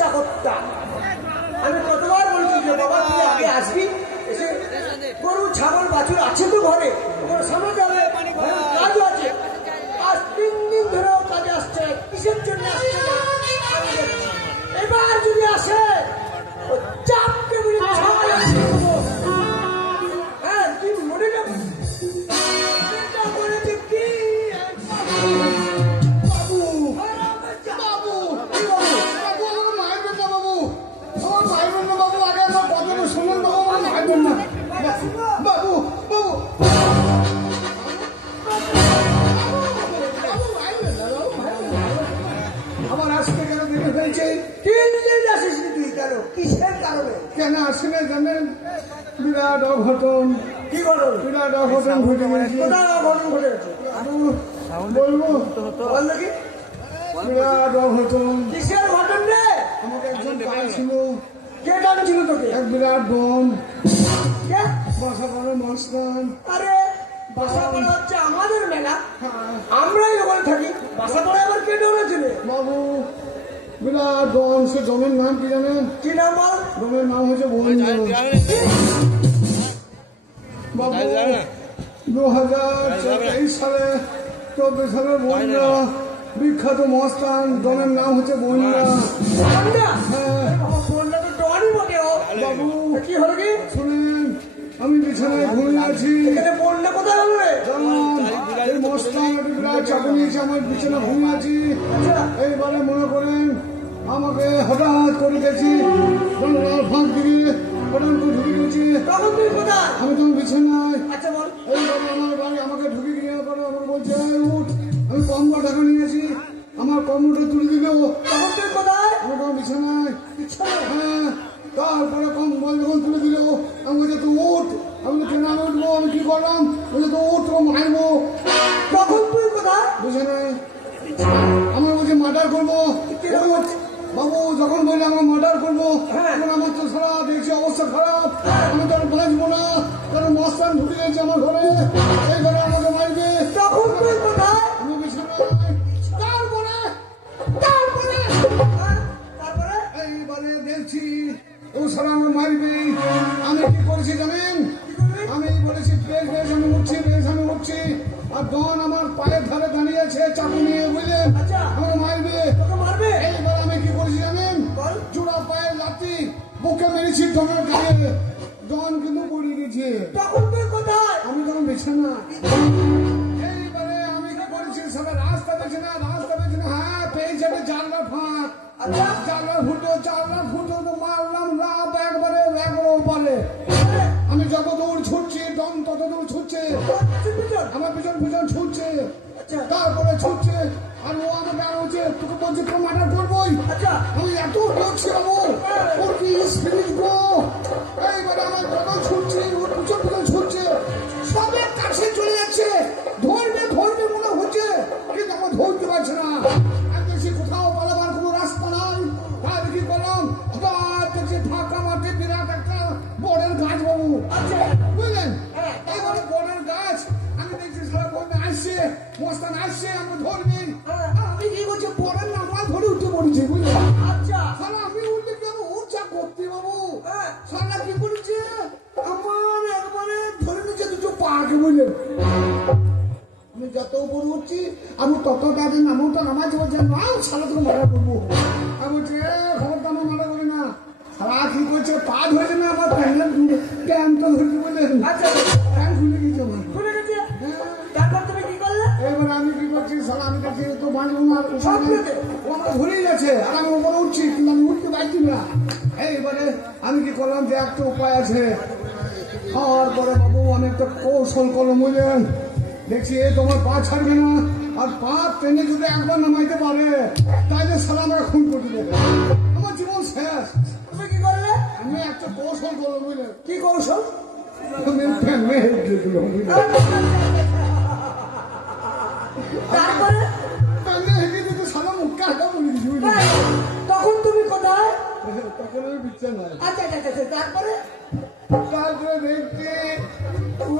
চাকরটা। আমি কতবার বলছি যে বাবা তুই আগে আসবি, এসে গরু ছাগল বাছুর আছে তো ঘরে, ওখানে সামলাতে হবে, কাজও আছে। আজ 3 দিন ধরেও কাজে আসছে, কিসের জন্য আসছে না আমি দেখছি। এবার যদি আসে চাপকে বলি হ্যাঁ তুই মনে না করে দেখি আমার আসতে কেন দেখে ফেলছে? কিসের কারণে কেন আসে না জানেন? বিরাট অঘটন। কি ঘটন? বিরাট অঘটন ঘটে গেছে। বলবো বললো কি বিরাট অঘটন। কিসের ঘটন রে? আমাকে একজন পাইছিল। কে টানছিল তোকে? এক বিরাট বোন। কে? বাসা করে মস্তান। আরে বাসা পড়া হচ্ছে আমাদের মেলা, আমরাই ওখানে থাকি। বাসা পড়া আবার কে ডরেছিল? বাবু বিরাট বোন। সে জমির নাম কি জানেন? কি নাম বল? জমির নাম হচ্ছে বোন। বাবু 2023 সালে 24 সালের বন্যা, বিখ্যাত মস্তান জনের নাম হচ্ছে বন্যা। হ্যাঁ বন্যা তো ডরই বটে। বাবু কি হলো কি শুনেন, আমি বিছানায় ঘুমিয়ে আছি। এখানে বন্যা কোথায় হবে? এই মস্তান বিরাট চাকু নিয়েছে, আমার বিছানা ঘুমিয়ে আছি। এইবারে মনে করেন আমাকে হঠাৎ করে গেছি ফাঁক দিয়ে হঠাৎ করে ঢুকে গেছি। তখন তুই কোথায়? আমি তখন বিছানায়। আচ্ছা বল। এইবারে আমার বাড়ি আমাকে ঢুকে গিয়ে পরে আমাকে বলছে উঠ। আমি কম্বল ঢাকা নিয়েছি, আমার কম্বলটা তুলে দিল। তখন তুই কোথায়? আমি তখন বিছানায়। হ্যাঁ তারপরে কম্বল যখন তুলে দিল আমি বলছি তুই উঠ। আমি কেন আমি উঠবো? আমি কি করলাম? বলছে তো উঠ, তোকে মারবো। তখন তুই কোথায়? বিছানায়। আমার বলছে মার্ডার করবো। বাবু যখন বললে আমার মার্ডার করবো, তখন আমার তো সারা দেখছি অবস্থা খারাপ। আমি তো আর বাঁচবো না, কারণ মস্তান ঢুকে গেছে আমার ঘরে। এই ঘরে আমাকে মারবে। তখন তুই কোথায়? আমি বিছানায়। তারপরে এইবারে দেখছি ও সারা আমাকে মারবে। আমি কি করেছি জানেন? আমি বলেছি বেশ বেশ আমি উঠছি, বেশ আমি উঠছি। আর ডন আমার পায়ের ধারে দাঁড়িয়েছে চাকু নিয়ে, বুঝলেন? আমাকে মারবে। এইবার আমি কি করেছি জানেন? জোড়া পায়ের লাথি বুকে মেরেছি ডনের গায়ে। ডন কিন্তু পড়ে গেছে। তখন তুই কোথায়? আমি তখন বিছানা। এইবারে আমি কি করেছি? সবাই রাস্তা দেখছে না, রাস্তা দেখছে না। হ্যাঁ পেয়েছে জানলা ফাঁক। জানলা ফুটো তো মারলাম রাত একবারে ওপারে। আমি যত দূর ছুটছি ডন তত দূর ছুটছে, আমার পিছন পিছন ছুটছে। তারপরে ছুটছে আর ও আমাকে আর হচ্ছে তোকে বলছে তো মার্ডার করবোই। আমি এত লড়ছি বাবু, ওর কি স্পিরিট গো। এইবারে আমার যত ছুটছি ওর পিছন পিছন ছুটছে, সবের কাছে চলে যাচ্ছে। ধরবে মনে হচ্ছে কিন্তু আমার ধরতে পারছে না। দেখছি কোথাও পালাবার কোনো রাস্তা নাই। তার কি করলাম, হঠাৎ দেখছি ফাঁকা মাঠে বিরাট একটা বড়ের গাছ বাবু, বুঝলেন? এবারে বড়ের গাছ আমি দেখছি সারা বন্যা আসছে, মস্তান আসছে, আমি ধরবি। আমি কি করছি বড়ের নামা ধরে উঠে পড়েছি, বুঝলেন? সারা আমি উঠতে কেন উঠছা করতে বাবু। সারা কি করেছে আমার একবারে ধরে নিচ্ছে দুটো পাকে, বুঝলেন? আমি যত উপরে উঠছি আমি তত তাদের নামটা নামাজ বলছে না সারা তোকে মারা করবো। আমি বলছি খবরটা আমার মারা করি না। সারা কি করছে পা ধরেছে না আমার প্যান্টটা ধরেছে, বুঝলেন? প্যান্ট খুলে গেছে আমার। এবার আমি কি করছি সারা আমি দেখছি তো বাঁচবো না, ও আমার ধরেই গেছে আর আমি উপরে উঠছি কিন্তু আমি উঠতে পারছি না। এইবারে আমি কি করলাম যে একটা উপায় আছে। খাওয়ার পরে বাবু আমি একটা কৌশল করলাম, বুঝলেন? দেখছি এ তোমার পা ছাড়বে না, আর পা টেনে যদি একবার নামাইতে পারে তাহলে সারা আমরা খুন করে দেবে, আমার জীবন শেষ। তুমি কি করলে? আমি একটা কৌশল করলাম, বুঝলেন? কি কৌশল? তারপরে সারা মুখটা হাঁটা বলে দিচ্ছি। তখন তুমি কোথায়? তখন আমি বিছানায়। আচ্ছা তারপরে দেখছি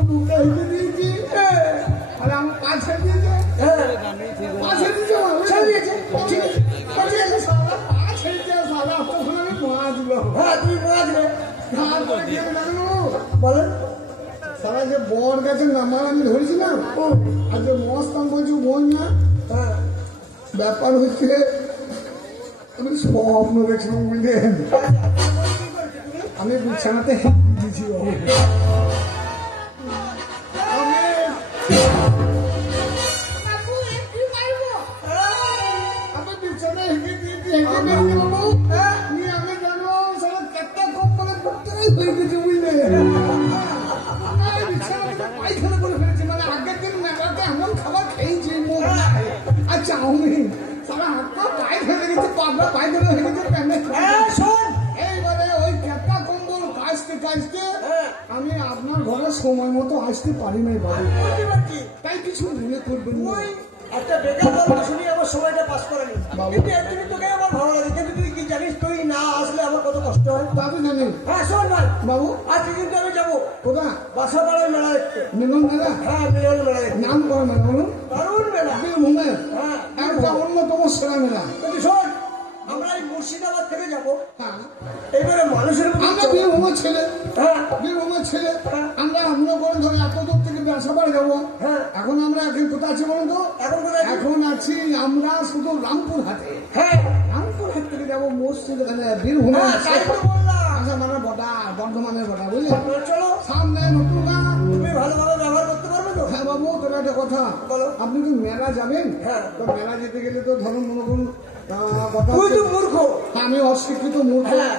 মুখটা হেঁটে দিয়েছি আর আমার পা ছেড়ে দিয়েছে। পা ছেড়ে দিয়েছে, পা ছেড়ে দিয়ে সারা বললো হ্যাঁ তুমি মাঝবে তারপরে কি হলো জানো? বলেন সারা যে বর গেছে নাম্বার আমি ধরেছি না আর যে মস্তান বলছি বোন না হ্যাঁ ব্যাপার হচ্ছে আমি স্বপ্ন দেখছিলাম বুঝলেন আমি বিছানাতে হেঁটে দিয়েছি বাবু আমি বিছানায় হেঁটে দিয়েছি হেঁটে দিয়েছি বাবু নিয়ে আমি জানো সারা চারটা কম্বলে ভর্তি হয়ে গেছে বুঝলে পায়খানা করে ফেলেছি মানে আগের দিন মেলাতে এমন খাবার খেয়েছি মুখ আর চাউমিন সারা হাত পা পায়খানা গেছে পাবলা পায়খানা হয়ে গেছে প্যান্ডে শোন এইবারে ওই ক্যাপটা কম্বল কাচতে কাচতে আমি আপনার ঘরে সময় মতো আসতে পারি নাই বাবু তাই কিছু মনে করবেন না ওই একটা বেকার গল্প শুনি আমার সময়টা পাস করেনি কিন্তু একদিনই তোকে আমার ভালো লাগে কিন্তু তুই কি জানিস তুই না আসলে আমার কত কষ্ট হয় তা তো জানি হ্যাঁ শোন ভাই বাবু আজকে কিন্তু আমি যাবো কোথা বাসাপাড়ায় মেলা দেখতে মিলন মেলা হ্যাঁ মিলন মেলা দেখতে নাম করা মেলা বলুন দারুণ মেলা বীরভূমে হ্যাঁ একটা অন্যতম সেরা মেলা কিন্তু শোন আমরা এই মুর্শিদাবাদ থেকে যাবো হ্যাঁ এবারে মানুষের মধ্যে আমরা বীরভূমের ছেলে হ্যাঁ বীরভূমের ছেলে আমরা মনে করেন ধরে এত দূর থেকে ব্যবসাবার যাবো হ্যাঁ এখন আমরা এখন কোথায় আছি বলুন তো এখন কোথায় আছি? এখন আছি আমরা শুধু রামপুর হাটে হ্যাঁ রামপুর হাট থেকে যাবো মসজিদ বীরভূমে হ্যাঁ তাই তো বললাম আচ্ছা মানে বটা বর্ধমানের বটা বুঝলেন চলো সামনে নতুন গান তুমি ভালোভাবে ব্যবহার করতে পারবে তো হ্যাঁ বাবু তোর একটা কথা বলো। আপনি কি মেলা যাবেন হ্যাঁ। তো মেলা যেতে গেলে তো ধরুন মনে করুন কথা তুই হচ্ছে- তো মূর্খ আমি অশিক্ষিত মূর্খ হ্যাঁ।